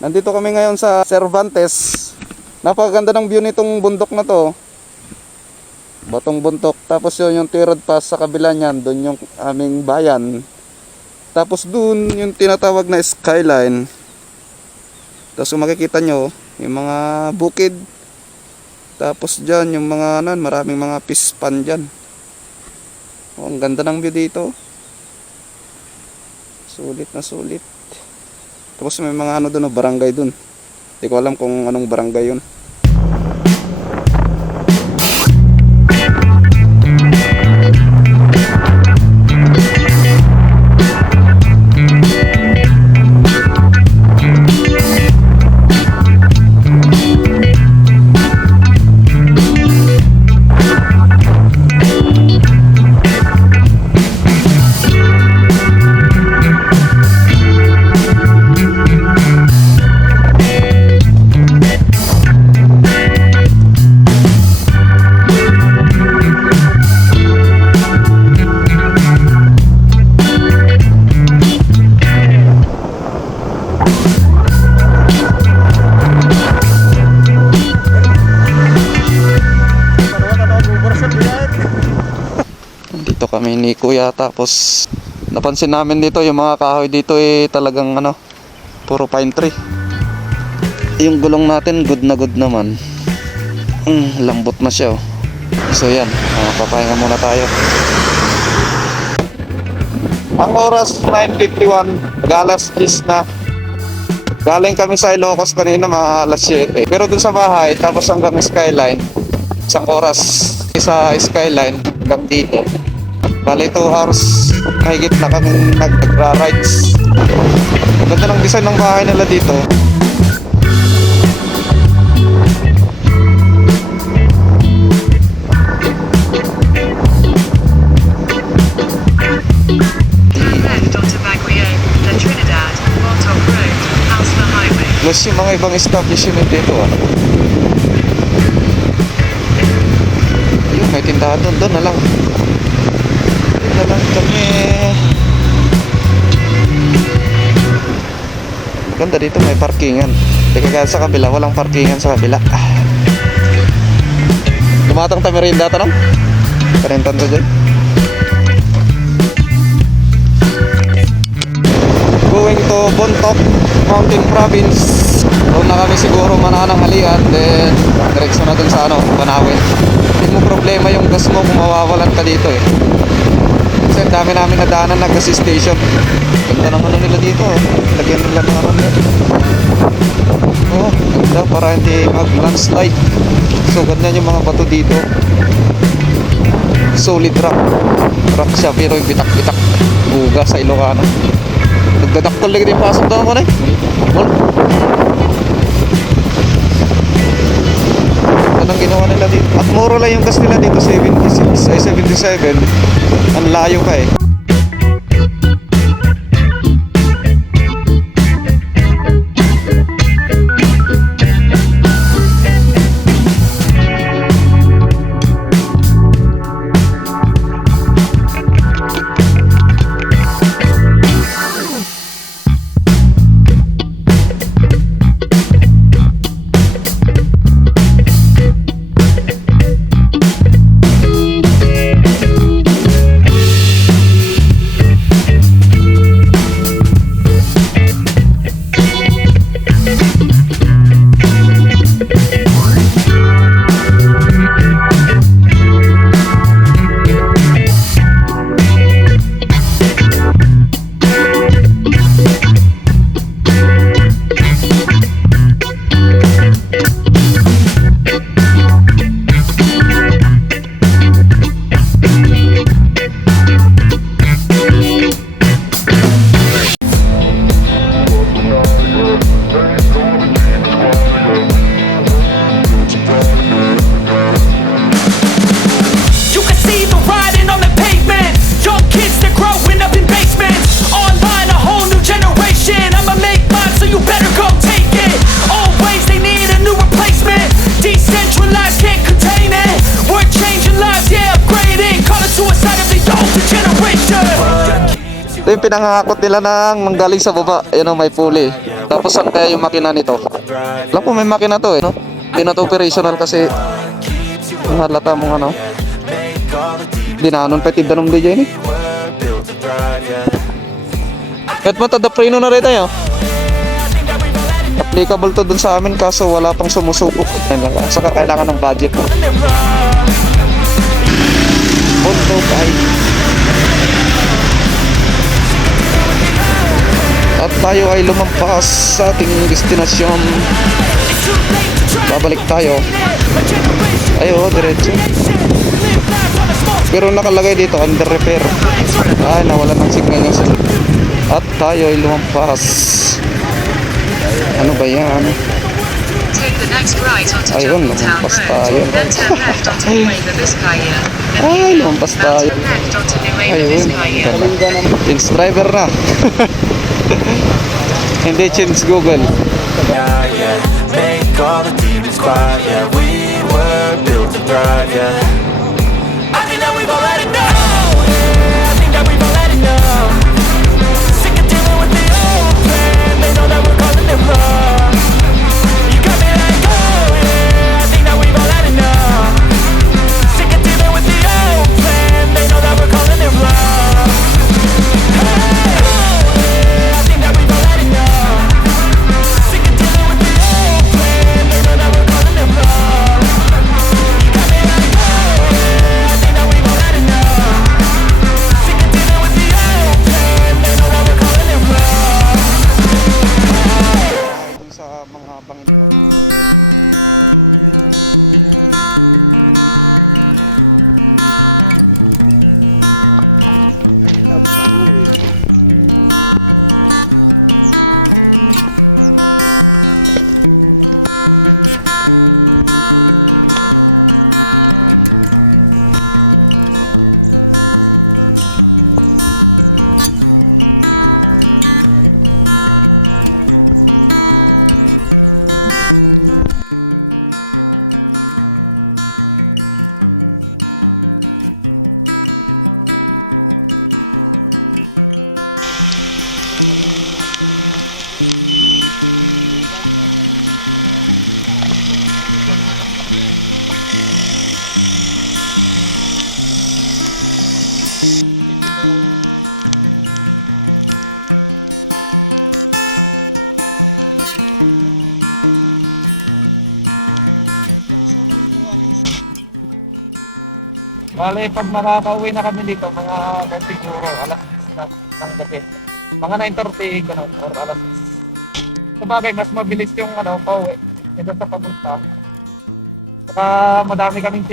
Nandito kami ngayon sa Cervantes. Napakaganda ng view nitong bundok na to. Batong bundok. Tapos yun yung Tirad Pass sa kabila niyan. Doon yung aming bayan. Tapos doon yung tinatawag na skyline. Tapos kung makikita nyo, yung mga bukid. Tapos dyan yung mga maraming mga pispan dyan. Oh, ang ganda ng view dito. Sulit na sulit. Tapos may mga doon, barangay doon. Hindi ko alam kung anong barangay yun. Dito kami ni Kuya, tapos napansin namin dito yung mga kahoy dito talagang puro pine tree. Yung gulong natin good naman. Lambot na siya oh. So yan, papahinga muna tayo. Ang oras 9:51, mag-alas 10 na. Galing kami sa Ilocos kanina mga alas 7. Pero dun sa bahay, tapos hanggang skyline, isang oras sa skyline hanggang dito. Bali 2 hours mahigit na kami nagra-rides. Ganda ng design ng bahay nila dito. Plus yung mga ibang establishment dito yun, may tindahan doon na lang. Kami. Ganda dito, may parkingan. Teka, sa kabila walang parkingan sa kabila. Tumatang tayo merinda tanong. Parentan to dyan. Going to Bontoc Mountain Province. Doon na kami siguro manananghalian. Then diretso na dun sa Banawin. Hindi mo problema yung gas mo kung mawawalan ka dito Kasi ang dami namin nadaanan na gas station. Ganda naman nila dito Lagyan nila ng ganda para hindi mag-landslide. So ganda yung mga bato dito. Solid rock siya pero yung bitak-bitak buga sa Ilocano. Nagdadaktol lagi din pasok doon ko na Anong ginawa nila dito? At mura lang yung gas nila dito, 76 ay 77. Ang layo ka Ito yung pinangakot nila ng manggaling sa baba. Ayan o, may puli. Tapos saan kaya yung makina nito? Alam ko may makina to eh, no? Hindi na to operational kasi halata mong ano. Dinanon pa tindanom DJ ni. Kahit matada preno na rin tayo. Applicable to dun sa amin kaso wala pang sumusuko. Saka kailangan ng budget. Bundok ay. At tayo ay lumampas sa ating destinasyon. Babalik tayo. Ayo, diretso. Pero nakalagay dito under repair. Ay, nawala ng signal yung sunod. At tayo ay lumampas. Ano ba yan? Ayun, lumampas tayo. Ay, lumampas tayo. Ayun, change driver na. Hindi change Google. Sa mga bangin. Bale, pag makakauwi na kami dito, mga siguro alas 6 ng gabi. Mga 9:30, ganun, or alas 6. Sabagay, mas mabilis yung pauwi. Ito sa papunta. Saka madami kaming